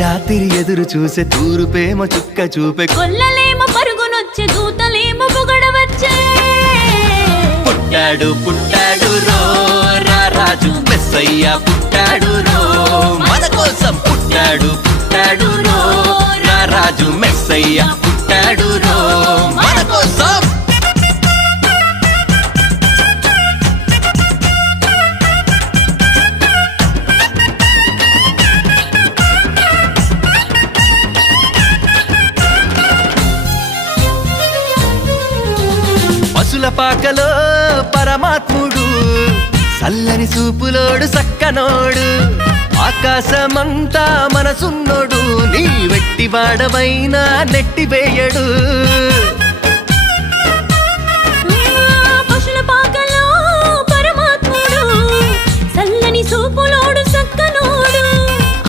రాత్రి ఎదురు చూసే తూరుపేమో చుక్క చూపే కొల్లలేమో పరుగునొచ్చే దూతలేమో పొగడవచ్చే పుట్టాడు పుట్టాడు రో రారాజు మెస్సయ్య పుట్టాడు రో మన కోసం పుట్టాడు పుట్టాడు రో రారాజు మెస్సయ్య పుట్టాడు రో మన కోసం పశుల పాకలో పరమాత్ముడు చల్లని చూపులోడు సక్కనోడు ఆకాశమంతా మనసున్నోడు నీ వెట్టివాడవైనా నెట్టివేయడు